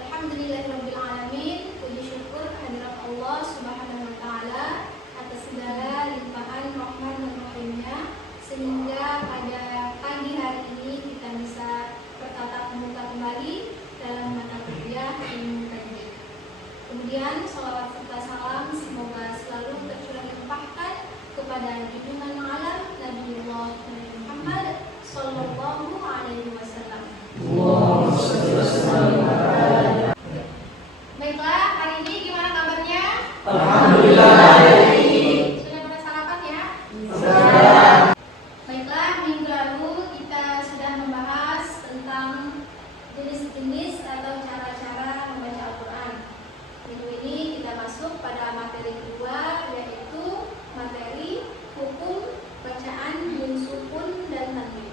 Alhamdulillahirabbil alamin. Puji syukur kehadirat Allah Subhanahu wa taala atas segala limpahan rahmat dan rahimnya sehingga pada pagi hari ini kita bisa bertatap muka kembali dalam mata kuliah ilmu tajwid. Kemudian salawat serta salam semoga selalu tercurah limpahkan kepada junjungan alam Nabiullah Muhammad sallallahu alaihi wasallam. Baiklah, hari ini gimana kabarnya? Alhamdulillah. Sudah pada sarapan ya? Sudah. Baiklah, minggu lalu kita sudah membahas tentang jenis-jenis atau cara-cara membaca Al-Quran. Minggu ini kita masuk pada materi kedua, yaitu materi hukum bacaan nun sukun dan tanwin.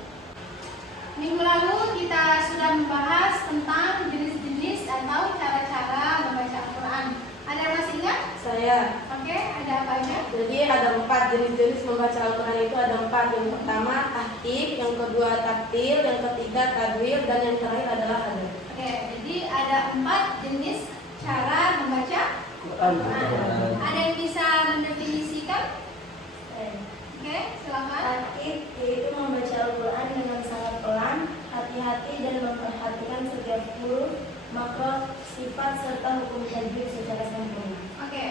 Minggu lalu kita sudah membahas tentang jenis-jenis atau cara-cara membaca Al-Quran. Ada yang masih ingat? Saya. Oke, ada apa aja? Jadi ada 4 jenis-jenis membaca Al-Quran itu ada 4. Yang pertama tahqiq, yang kedua taktil, yang ketiga tadwir, dan yang terakhir adalah hadal. Oke, jadi ada 4 jenis cara membaca Quran. Ada yang bisa mendefinisikan? Oke, silakan. Tahqiq yaitu membaca Al-Quran dengan sangat pelan, hati-hati dan memperhatikan setiap huruf, makhraj, sifat serta hukum tajwid secara sempurna. Oke,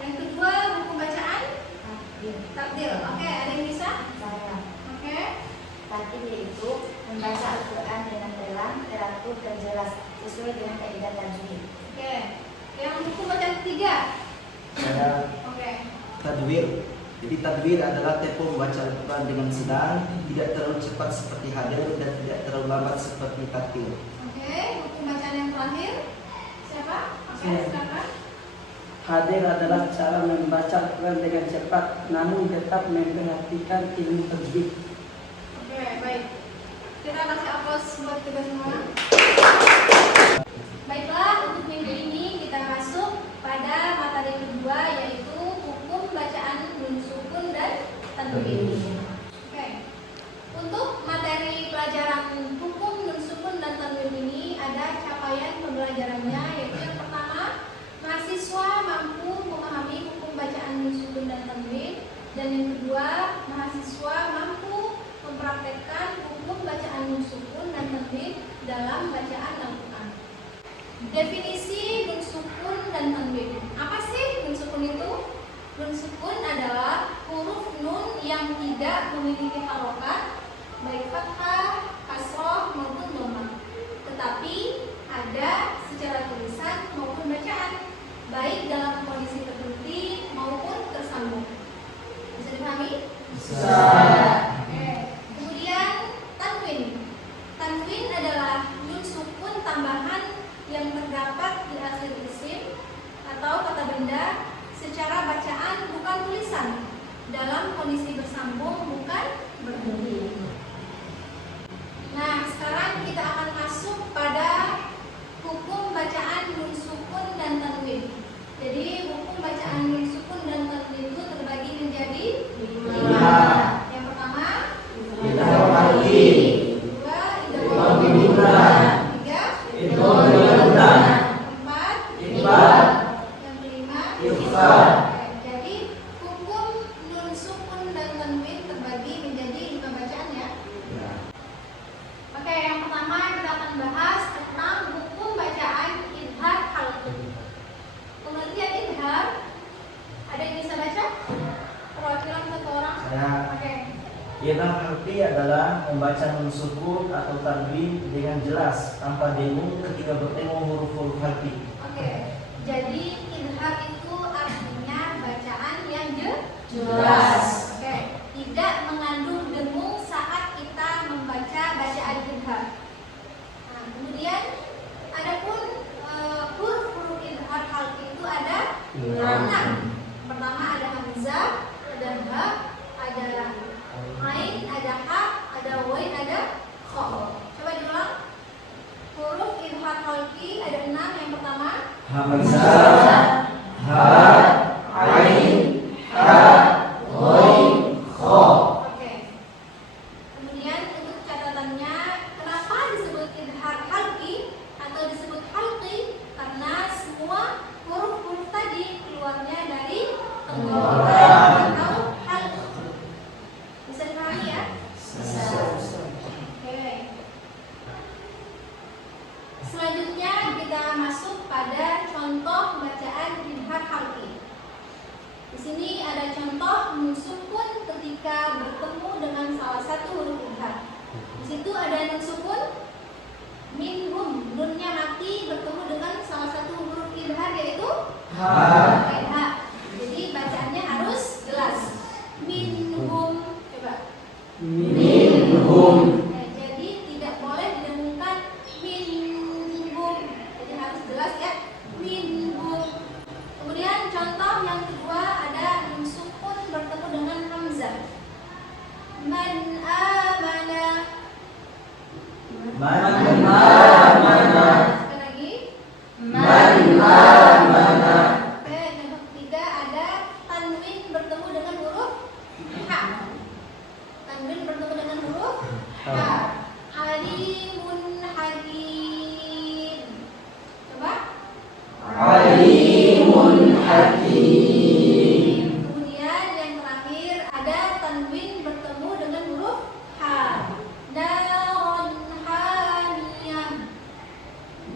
yang kedua hukum bacaan takdir. Oke, ada yang bisa? Saya. Oke, Takdir yaitu membaca Al-Quran dengan pelan, teratur dan jelas sesuai dengan kaidah tajwid. oke. Yang hukum bacaan ketiga. Saya Oke, tadwir. Jadi tadwir adalah tempo membaca Al-Quran dengan sedang, tidak terlalu cepat seperti hadir dan tidak terlalu lambat seperti taktil. oke. Hukum bacaan yang terakhir. Siapa? Oke, Saya. silakan. Hadir adalah cara membaca Al-Quran dengan cepat, namun tetap memperhatikan ilmu tajwid. Oke, baik. Kita kasih aplaus buat kita semua. Baiklah, untuk minggu ini kita masuk pada materi kedua, yaitu hukum bacaan nun sukun dan tanwin. Oke. Untuk materi pelajaran hukum nun sukun dan tanwin ini ada capaian pembelajarannya, yaitu yang pertama, mahasiswa mampu memahami hukum bacaan nun sukun dan tanwin, dan yang kedua, mahasiswa mampu mempraktekkan hukum bacaan nun sukun dan tanwin dalam bacaan Al-Quran. Definisi nun sukun dan tanwin. Apa sih nun sukun itu? Nun sukun adalah huruf nun yang tidak memiliki harokat, baik fathah, kasroh maupun dhamma, tetapi ada secara tulisan maupun bacaan, baik dalam kondisi terhenti maupun tersambung. Bisa dipahami? Bisa. Oke. Kemudian tanwin. Tanwin adalah nun sukun tambahan yang terdapat di akhir isim atau kata benda secara bacaan bukan tulisan, dalam kondisi bersambung bukan berhenti. Nah, sekarang kita akan masuk pada hukum bacaan nun sukun dan tanwin. Jadi hukum bacaan nun sukun dan tanwin itu terbagi menjadi 5. Yang pertama, Idgham khalqi, kedua, idgham bidunan, tiga, idgham bidunan, keempat, ikhfa, yang kelima, ikhfa. Oke, jadi hukum nun sukun dan tanwin terbagi menjadi 5 bacaan ya. Ya. Oke, yang pertama kita akan bahas tentang hukum bacaan idhar khalqi. Pengertian idhar, ada yang bisa baca? Perwakilan satu orang. Saya. Oke. Idgham khalqi adalah membaca nun sukun atau tanwin dengan jelas tanpa dengung ketika bertemu huruf-huruf khalqi. Oke. Jadi idhar itu artinya bacaan yang Jelas. Oke. Tidak mengandung dengung saat kita membaca bacaan idhar. Nah, kemudian adapun huruf-huruf idhar khalqi itu ada 6. Pertama ada hamzah, ada ha, ada ain, ada ha, ada wain, ada kha. Coba diulang. Huruf idhar khalqi ada 6. Yang pertama Hamzah, ha, ain, ha, ghain, kha. Oke. Kemudian untuk catatannya, kenapa disebut idhar halqi atau disebut halqi? contoh bacaan idhar halqi. Di sini ada contoh nun sukun ketika bertemu dengan salah satu huruf idhar. Di situ ada nun sukun minhum, nunnya mati bertemu dengan salah satu huruf idhar yaitu ha. Jadi bacaannya harus jelas. Minhum, coba. Minhum. Jadi tidak boleh didengungkan minhum. Jadi harus jelas ya. Minhum. Kemudian contoh yang kedua ada nun sukun bertemu dengan hamzah. Man amana. Man amana. Sekali lagi. Man amana. Oke, contoh ketiga ada tanwin bertemu dengan huruf ha. Tanwin bertemu dengan huruf ha. Alimun hakim. Coba. Alimun hakim. Kemudian yang terakhir ada tanwin bertemu dengan huruf ha. Naron hamiyah.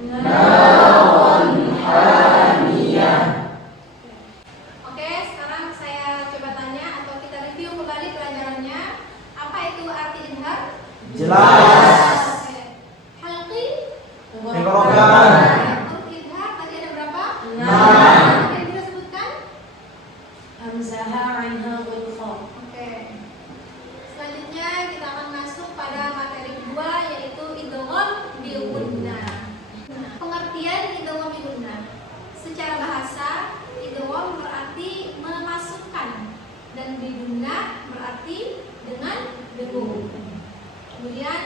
Naron hamiyah. Oke, sekarang saya coba tanya atau kita review kembali pelajarannya. Apa itu arti idhar? Jelas. Oke. Halqi? Tenggorokan. Huruf idhar tadi ada berapa? 6. Yang kita sebutkan? Hamzah, Ain, Ha, Ghain, Kha. Oke. Selanjutnya kita akan masuk pada materi kedua yaitu idgham bil gunnah. Pengertian idgham bil gunnah. Secara bahasa, idgham berarti memasukkan dan bil gunnah berarti dengan dengung. Kemudian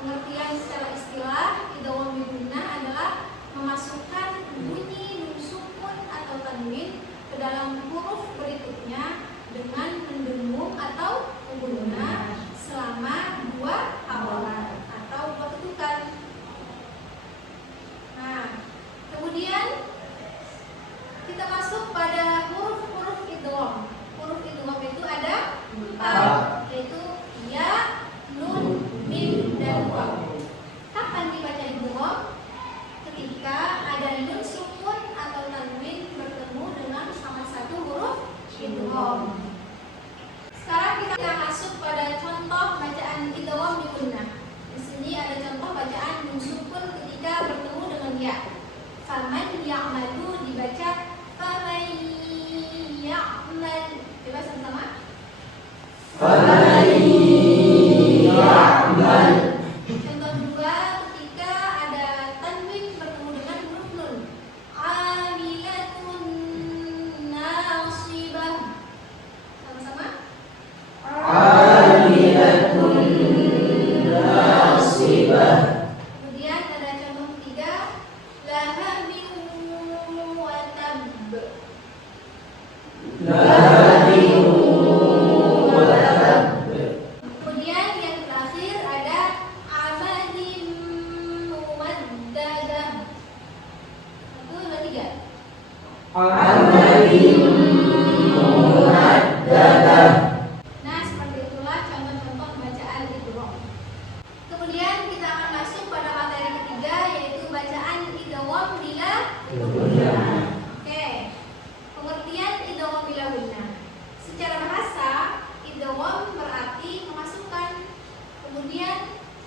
pengertian secara istilah idgham bil gunnah adalah memasukkan bunyi nun sukun atau tanwin ke dalam huruf berikutnya dengan mendengung atau menggunakan selama 2 harokat atau 2 ketukan. Nah, kemudian kita masuk pada huruf-huruf idgham. Huruf idgham itu ada 4, yaitu ya, nun, mim, dan waw. Kapan dibaca idgham? Ketika ada nun sukun atau tanwin bertemu dengan salah satu huruf idgham. Sekarang kita masuk pada contoh bacaan idgham bi gunnah. Di sini ada contoh bacaan nun sukun ketika bertemu dengan ya. Faman ya'malu dibaca faman ya'mal. Coba sama-sama. Faman ya'mal. Contoh kedua ketika ada tanwin bertemu dengan huruf nun. Amilatun nasibah. Sama-sama. Amilatun nasibah. Kemudian ada contoh ketiga laha min wa tab. Lahabin wa tab. Kemudian yang terakhir ada amadin muwaddadah. 1, 2, 3. Amalin muwaddadah. Nah, seperti itulah contoh-contoh bacaan idgham. Kemudian kita akan masuk pada materi ketiga yaitu bacaan idgham bila gunnah. Oke. Pengertian idgham bila gunnah. Secara bahasa, idgham berarti memasukkan. Kemudian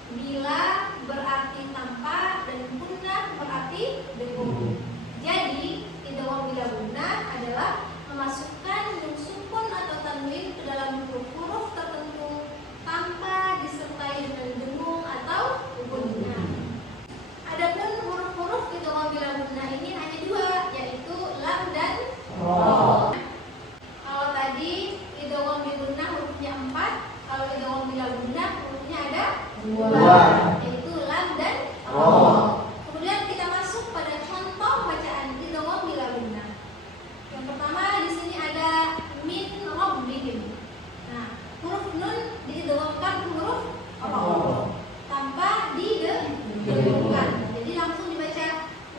bila berarti tanpa dan gunnah berarti dengung. Jadi, idgham bila gunnah adalah memasukkan nun sukun atau tanwin ke dalam huruf-huruf tertentu tanpa disertai dengan dengung atau gunnah. Adapun huruf-huruf idgham bila gunnah ini hanya 2, yaitu lam dan ro. Kalau tadi idgham bil gunnah hurufnya 4, kalau idgham bila gunnah hurufnya ada 2, yaitu lam dan ro. Kemudian kita masuk pada contoh bacaan idgham bila gunnah. Yang pertama di sini ada min rabbihim. Nah, huruf nun diidghamkan ke huruf ro tanpa didengungkan. Jadi langsung dibaca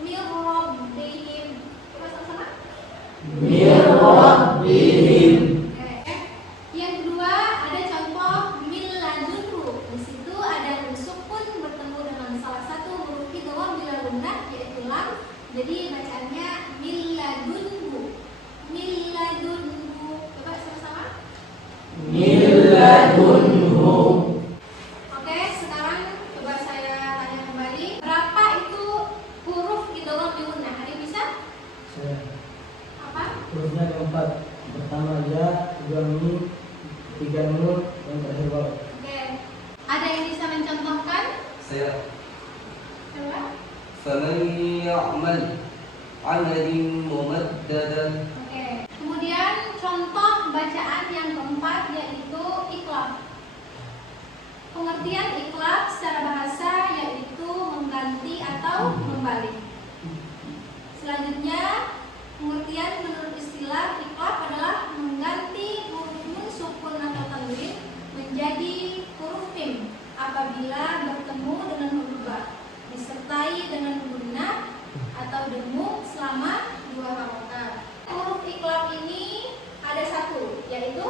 min rabbihim. Coba sama-sama. Min rabbihim. Oke. Yang kedua ada contoh min ladunhu. Di situ ada nun sukun Ada yang bisa mencontohkan? Saya. Coba. فمن يعمل عمل ممددا. Oke. Kemudian contoh bacaan yang keempat yaitu iqlab. Pengertian iqlab secara bahasa yaitu mengganti atau membalik. Selanjutnya, pengertian menurut istilah iqlab adalah mengganti huruf nun, sukun atau tanwin menjadi huruf mim apabila bertemu dengan huruf ba, disertai dengan gunnah atau dengung selama 2 harokat. Huruf iqlab ini ada satu, yaitu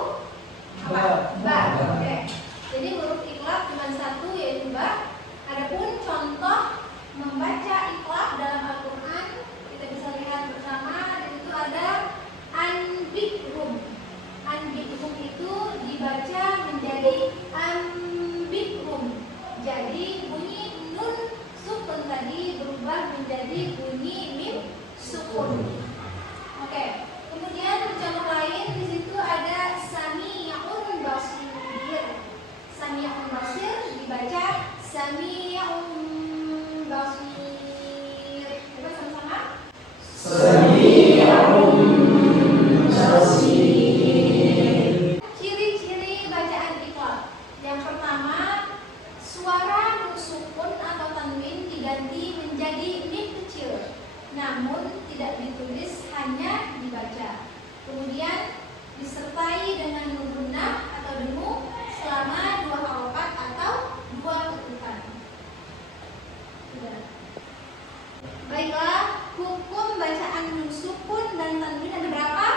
apa? Ba. Oke. Jadi huruf iqlab cuma satu, yaitu ba. Adapun contoh membaca iqlab dalam Al-Quran kita bisa lihat bersama. Di situ ada anbikrum. Anbikrum itu dibaca menjadi ambikrum. Jadi bunyi nun sukun tadi berubah menjadi bunyi mim sukun. Oke. Kemudian contoh lain di situ ada sami'un basir. Sami'un basir dibaca sami'un basir. Coba sama-sama. Ciri-ciri bacaan iqlab. Yang pertama, suara nun sukun atau tanwin diganti menjadi mim kecil, namun tidak ditulis, hanya dibaca. Kemudian disertai dengan nun gunnah atau dengung selama 2 harokat atau 2 ketukan. Sudah. Baiklah, hukum bacaan nun sukun dan tanwin ada berapa?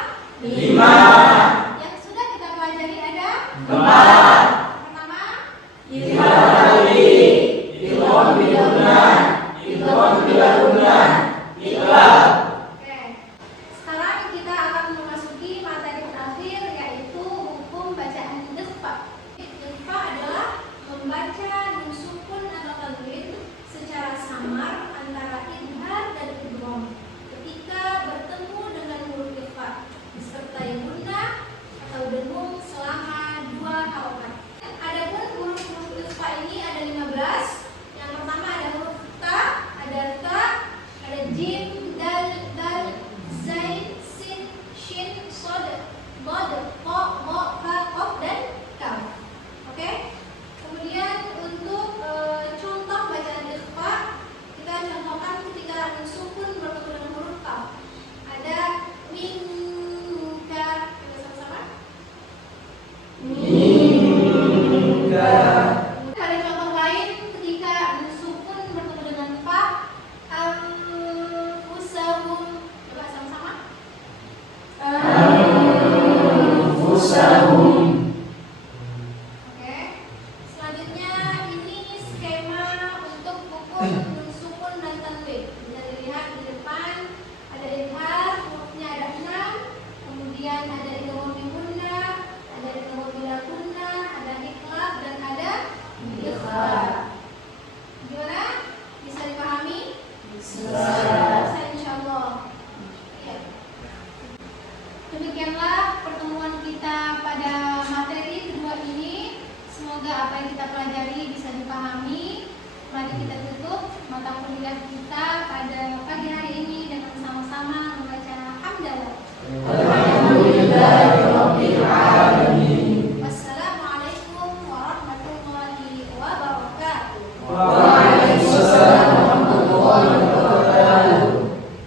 5. Yang sudah kita pelajari ada 4. Pertama, oke. Sekarang kita akan memasuki materi terakhir yaitu hukum bacaan ikhfa. Ikhfa adalah membaca nun sukun atau tanwin secara samar antara idhar dan idgham ketika bertemu dengan huruf ikhfa disertai gunnah atau dengung selama 2 harokat. Adapun huruf-huruf ikhfa ini ada 15. Yang pertama ada huruf ta, ada jim, dal, zain, sin, shin, sod, bod, ko, mo, fa, kof, dan kaf. Oke. Kemudian untuk contoh bacaan ikhfa kita contohkan ketika nun sukun bertemu dengan huruf kaf. Ada minka. Kita sama-sama. Ada contoh lain ketika nun sukun bertemu dengan fa, anfusahum. Coba sama-sama. Oke. Selanjutnya ini skema untuk hukum nun sukun dan tanwin. Bisa dilihat di depan ada idhar, hurufnya ada 6. Kemudian ada idgham bi gunnah, ada idgham bila gunnah, ada iqlab dan ada ikhfa. Gimana? Bisa dipahami? Bisa insyaallah. Ya. Demikianlah pertemuan kita pada materi kedua ini. Semoga apa yang kita pelajari bisa dipahami. Mari kita tutup mata kuliah kita pada pagi hari ini dengan sama-sama membaca hamdalah. Wassalamualaikum warahmatullahi wabarakatuh.